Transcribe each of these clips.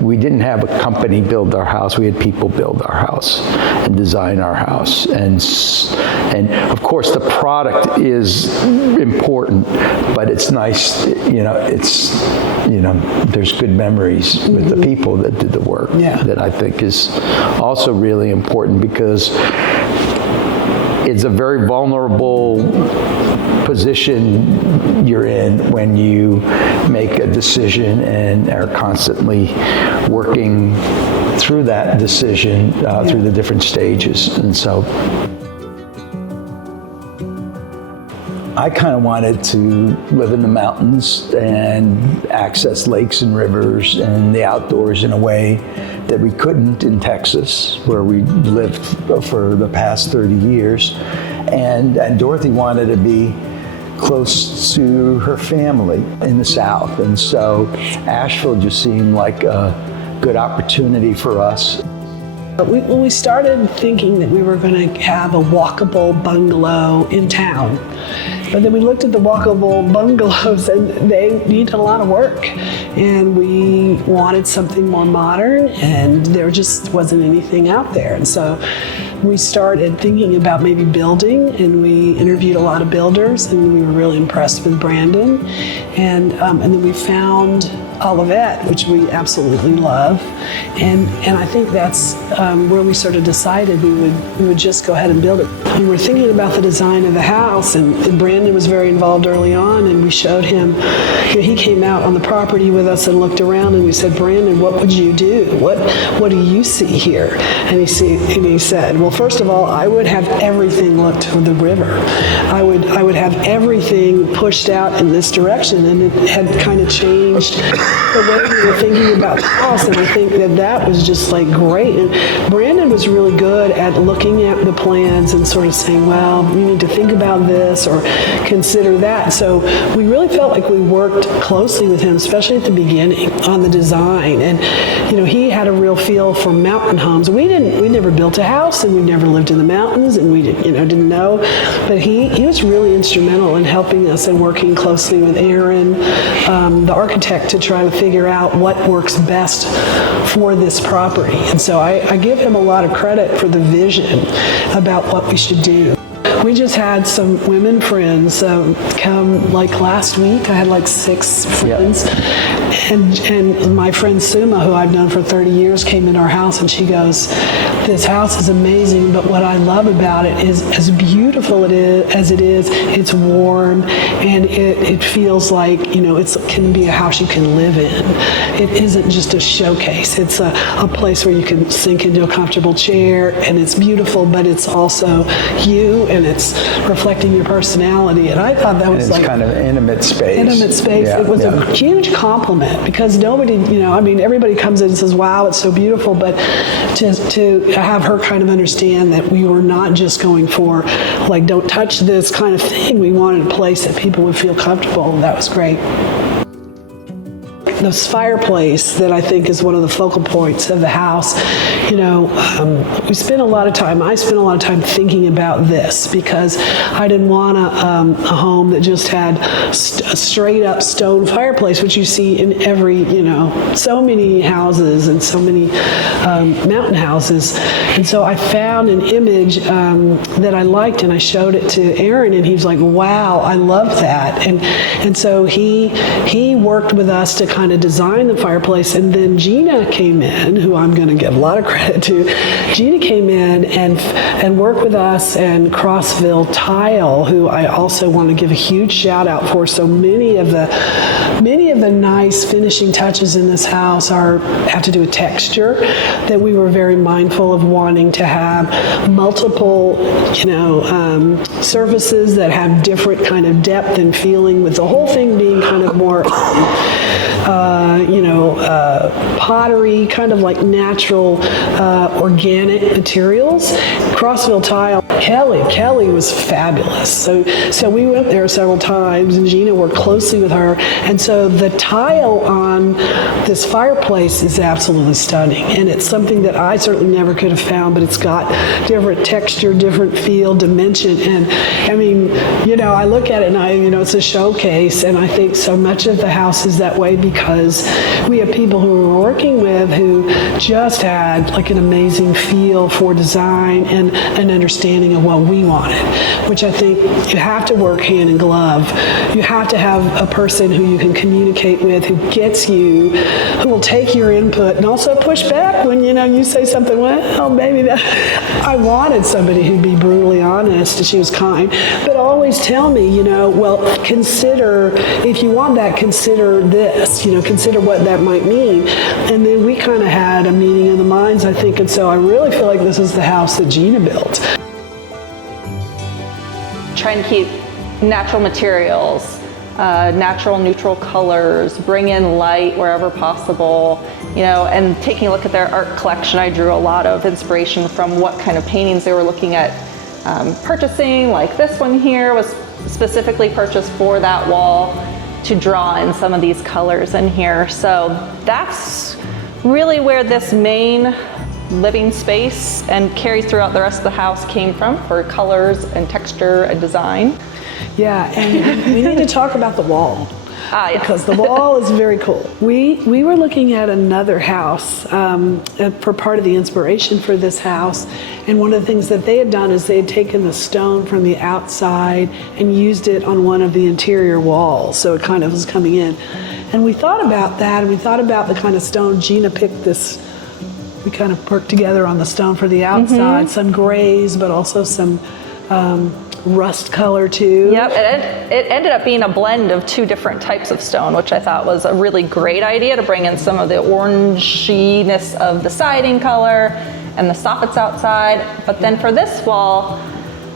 we didn't have a company build our house. We had people build our house and design our house. And of course, the product is important, but it's nice, there's good memories with the people that did the work that I think is also really important, because it's a very vulnerable position you're in when you make a decision and are constantly working through that decision through the different stages. And so I kind of wanted to live in the mountains and access lakes and rivers and the outdoors in a way that we couldn't in Texas, where we lived for the past 30 years. And Dorothy wanted to be close to her family in the South. And so Asheville just seemed like a good opportunity for us. When we started thinking that we were going to have a walkable bungalow in town, but then we looked at the walkable bungalows and they needed a lot of work. And we wanted something more modern, and there just wasn't anything out there. And so we started thinking about maybe building, and we interviewed a lot of builders, and we were really impressed with Brandon. And then we found Olivette, which we absolutely love. And I think that's where we sort of decided we would just go ahead and build it. We were thinking about the design of the house, and Brandon was very involved early on, and we showed him, he came out on the property with us and looked around, and we said, Brandon, what would you do? What do you see here? And he said, well, first of all, I would have everything look toward the river. I would have everything pushed out in this direction, and it had kind of changed the way we were thinking about the house, and I think that was just like great. And Brandon was really good at looking at the plans and sort of saying, well, we need to think about this or consider that. So we really felt like we worked closely with him, especially at the beginning on the design. And he had a real feel for mountain homes. We never built a house, and we never lived in the mountains, and we didn't know. But he was really instrumental in helping us and working closely with Aaron, the architect, to try to figure out what works best for this property. And so I give him a lot of credit for the vision about what we should do. We just had some women friends come like last week. I had like 6 friends. And my friend Suma, who I've known for 30 years, came in our house, and she goes, this house is amazing, but what I love about it is, as beautiful as it is, it's warm, and it feels like, it can be a house you can live in. It isn't just a showcase. It's a place where you can sink into a comfortable chair, and it's beautiful, but it's also you, and it's reflecting your personality. And I thought that was like kind of intimate space. Intimate space. Yeah, it was a huge compliment, because nobody, everybody comes in and says, wow, it's so beautiful, but to have her kind of understand that we were not just going for like, don't touch this kind of thing. We wanted a place that people would feel comfortable. That was great. This fireplace that I think is one of the focal points of the house, I spent a lot of time thinking about this, because I didn't want a home that just had a straight up stone fireplace, which you see in every, so many houses and so many mountain houses. And so I found an image that I liked, and I showed it to Aaron, and he was like, wow, I love that. And so he worked with us to kind of design the fireplace. And then Gina came in, who I'm going to give a lot of credit to. Gina came in and worked with us, and Crossville Tile, who I also want to give a huge shout out for. So many of the nice finishing touches in this house have to do with texture, that we were very mindful of wanting to have multiple, surfaces that have different kind of depth and feeling, with the whole thing being kind of more pottery, kind of like natural, organic materials. Crossville Tile, Kelly was fabulous. So we went there several times, and Gina worked closely with her. And so the tile on this fireplace is absolutely stunning. And it's something that I certainly never could have found, but it's got different texture, different feel, dimension. And I mean, I look at it and it's a showcase. And I think so much of the house is that way, because because we have people who we're working with who just had like an amazing feel for design and an understanding of what we wanted, which I think you have to work hand in glove. You have to have a person who you can communicate with, who gets you, who will take your input and also push back when, you know, you say something, well, maybe that. I wanted somebody who'd be brutally honest, and she was kind, but always tell me, you know, well, consider, if you want that, consider this, you know, consider what that might mean. And then we kind of had a meeting of the minds, I think, and so I really feel like this is the house that Gina built. Trying to keep natural materials, natural neutral colors, bring in light wherever possible, you know, and taking a look at their art collection, I drew a lot of inspiration from what kind of paintings they were looking at purchasing. Like this one here was specifically purchased for that wall to draw in some of these colors in here. So that's really where this main living space and carries throughout the rest of the house came from for colors and texture and design. Yeah, and we need to talk about the wall. Yes. Because the wall is very cool. We were looking at another house for part of the inspiration for this house, and one of the things that they had done is they had taken the stone from the outside and used it on one of the interior walls, so it kind of was coming in. And we thought about that, and we thought about the kind of stone Gina picked this. We kind of worked together on the stone for the outside, some grays, but also some rust color too. Yep, it ended up being a blend of two different types of stone, which I thought was a really great idea to bring in some of the oranginess of the siding color and the soffits outside. But then for this wall,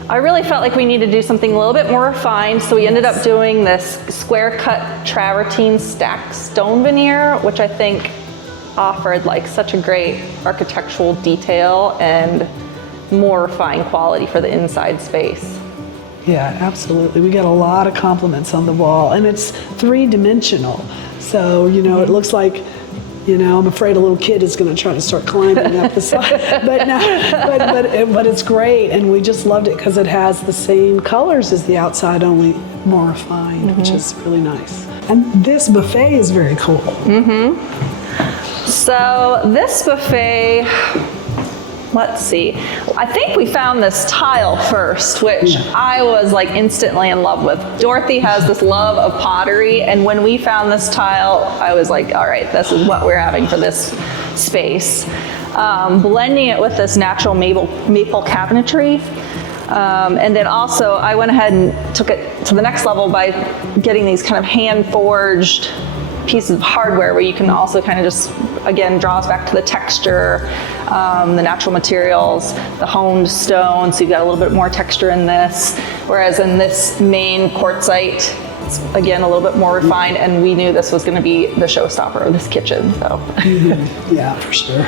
I really felt like we needed to do something a little bit more refined, so we ended up doing this square cut travertine stacked stone veneer, which I think offered like such a great architectural detail and more refined quality for the inside space. Yeah, absolutely. We get a lot of compliments on the wall, and it's three-dimensional. So, you know, it looks like, you know, I'm afraid a little kid is going to try to start climbing up the side. But no, but it's great, and we just loved it because it has the same colors as the outside, only more refined, which is really nice. And this buffet is very cool. So this buffet, let's see. I think we found this tile first, which I was like instantly in love with. Dorothy has this love of pottery, and when we found this tile, I was like, all right, this is what we're having for this space. Blending it with this natural maple cabinetry. And then also I went ahead and took it to the next level by getting these kind of hand-forged pieces of hardware where you can also kind of just, again, draw us back to the texture, the natural materials, the honed stone, so you've got a little bit more texture in this. Whereas in this main quartzite, it's again a little bit more refined, and we knew this was going to be the showstopper of this kitchen. So. Yeah, for sure.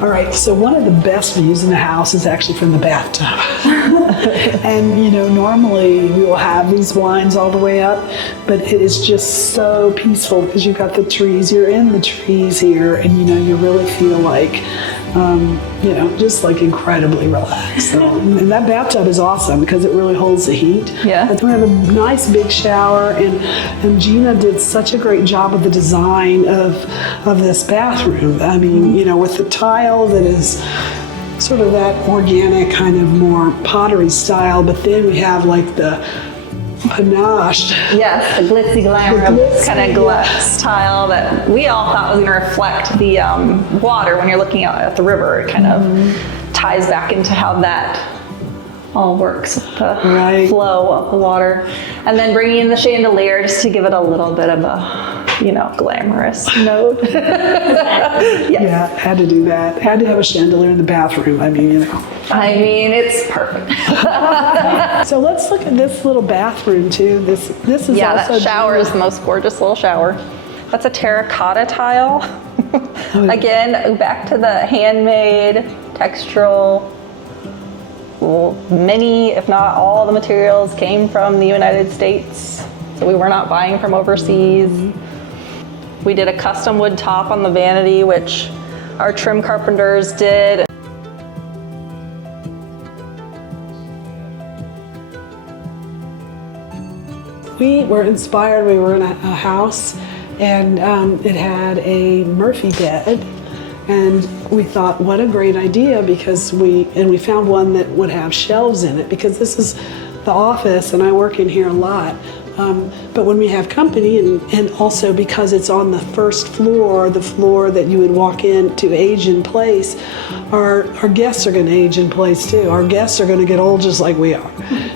All right, so one of the best views in the house is actually from the bathtub. And, you know, normally we will have these blinds all the way up, but it is just so peaceful because you've got the trees, you're in the trees here, and, you know, you really feel like, you know, just like incredibly relaxed. So, and that bathtub is awesome because it really holds the heat. Yeah. But we have a nice big shower, and Gina did such a great job of the design of this bathroom. I mean, you know, with the tile that is sort of that organic kind of more pottery style, but then we have like the panache. Yes, the glitzy glamour kind of glass tile that we all thought was going to reflect the water when you're looking out at the river. It kind of ties back into how that all works, the flow of the water. And then bringing in the chandelier just to give it a little bit of a, you know, glamorous note. Yes. Yeah, had to do that. Had to have a chandelier in the bathroom. I mean, you know. I mean, it's perfect. So let's look at this little bathroom too. This is that also shower is the most gorgeous little shower. That's a terracotta tile. Again, back to the handmade, textural. Well, many, if not all, the materials came from the United States, so we were not buying from overseas. We did a custom wood top on the vanity, which our trim carpenters did. we were inspired. We were in a house, and it had a Murphy bed. And we thought, what a great idea, because we found one that would have shelves in it, because this is the office and I work in here a lot. But when we have company, and also because it's on the first floor, the floor that you would walk in to age in place, our guests are going to age in place too. Our guests are going to get old just like we are.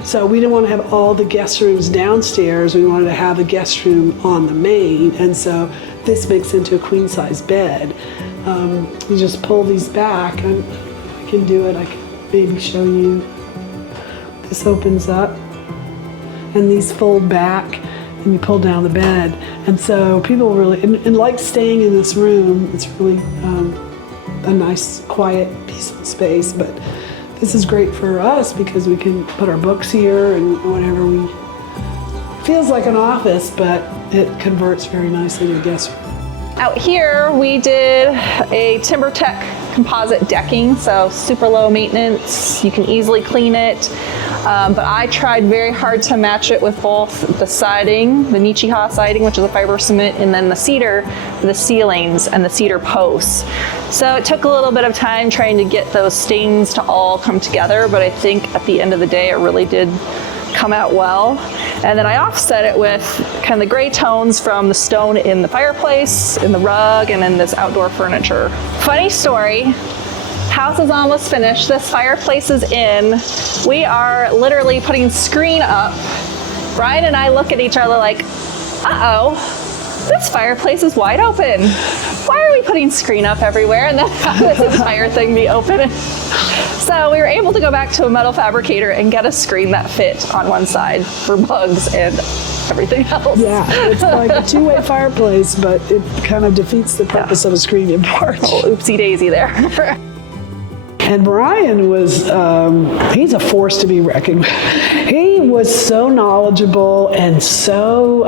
So we didn't want to have all the guest rooms downstairs. We wanted to have a guest room on the main. And so this makes into a queen size bed. You just pull these back, and I can do it. I can maybe show you. This opens up, and these fold back, and you pull down the bed. And so people really, and like staying in this room, it's really a nice, quiet, peaceful space. But this is great for us because we can put our books here and whatever we, feels like an office, but it converts very nicely to a guest room. Out here, we did a TimberTech composite decking, so super low maintenance. You can easily clean it. But I tried very hard to match it with both the siding, the Nichiha siding, which is a fiber cement, and then the cedar for the ceilings and the cedar posts. So it took a little bit of time trying to get those stains to all come together, but I think at the end of the day, it really did come out well. And then I offset it with kind of the gray tones from the stone in the fireplace, in the rug, and in this outdoor furniture. Funny story, house is almost finished. This fireplace is in. We are literally putting screen up. Brian and I look at each other like, uh-oh, this fireplace is wide open. Why are we putting screen up everywhere and then have this entire thing be open? So we were able to go back to a metal fabricator and get a screen that fit on one side for bugs and everything else. Yeah, it's like a two-way fireplace, but it kind of defeats the purpose of a screen in part. Oh, oopsie daisy there. And Brian was, he's a force to be reckoned with. He was so knowledgeable and so,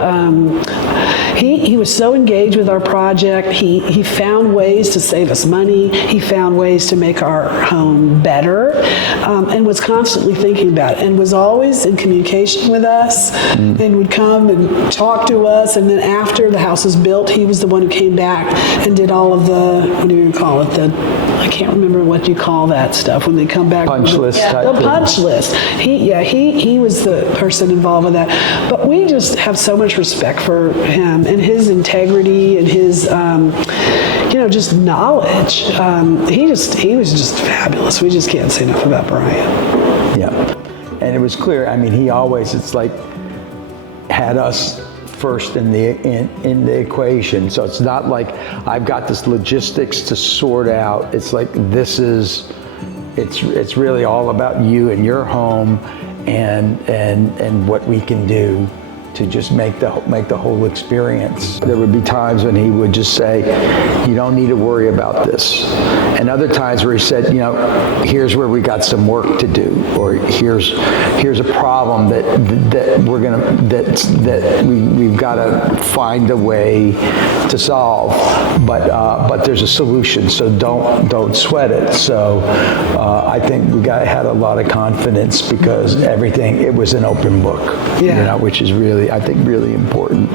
he was so engaged with our project. He found ways to save us money. He found ways to make our home better, and was constantly thinking about it, and was always in communication with us, and would come and talk to us. And then after the house was built, he was the one who came back and did all of the, what do you call it, I can't remember what you call that stuff when they come back. Punch list type the punch list. He was the person involved with that. But we just have so much respect for him and his integrity and his, just knowledge. He was just fabulous. We just can't say enough about Brian. Yeah, and it was clear. I mean, he always, it's like, had us first in the equation. So it's not like I've got this logistics to sort out. It's like it's really all about you and your home and what we can do to just make the whole experience. There would be times when he would just say, you don't need to worry about this. And other times where he said, here's where we got some work to do, or here's a problem that we've got to find a way to solve. But there's a solution, so don't sweat it. So I think we had a lot of confidence because it was an open book, which is really, I think, really important.